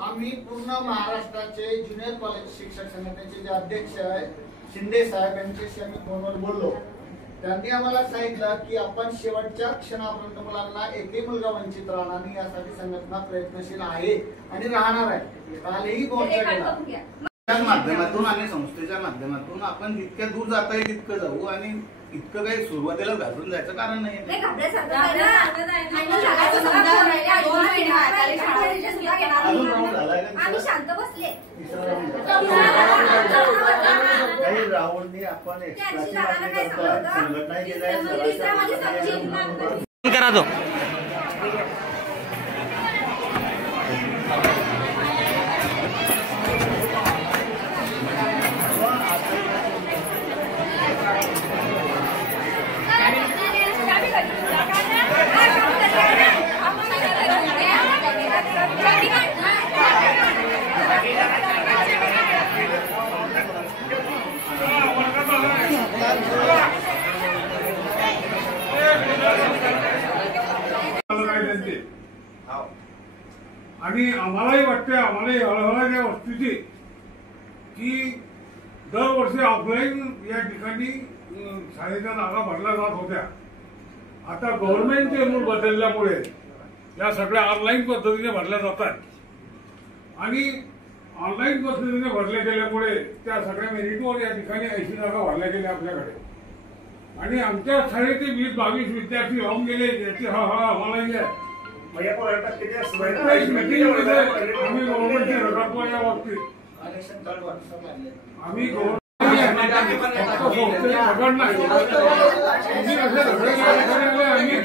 आम्ही पूर्ण महाराष्ट्राचे ज्युनियर कॉलेज शिक्षक संघटनेचे जे अध्यक्ष आहे शिंदे साहेब यांच्याशी आम्ही फोनवर बोललो। त्यांनी आम्हाला सांगितलं की आपण शेवटच्या क्षणापर्यंत मुलांना एकही मुलगा वंचित राहणार नाही यासाठी संघटना प्रयत्नशील आहे आणि राहणार आहे। कालही मोर्चा केला माध्यमातून आणि संस्थेच्या माध्यमातून आपण जितक्या दूर जाता येईल तितकं जाऊ आणि इतकं काही सुरुवातीला घाबरून जायचं कारण नाही। राहुलनी आपण करा दो आणि आम्हालाही वाटते, आम्हालाही हळहळ या वस्तूची की दरवर्षी ऑफलाईन या ठिकाणी शाळेच्या जागा भरल्या जात होत्या। आता गव्हर्नमेंटचे रूल बदलल्यामुळे या सगळ्या ऑनलाईन पद्धतीने भरल्या जातात आणि ऑनलाईन पद्धतीने भरल्या गेल्यामुळे त्या सगळ्या मेरिटवर या ठिकाणी 80 जागा भरल्या गेल्या आपल्याकडे आणि आमच्या शाळेचे 20-22 विद्यार्थी राहून गेले याची आम्हालाही आहे। आम्ही गव्हर्नमेंटचे रगडतो या बाबतीत आम्ही रगड नाही आम्ही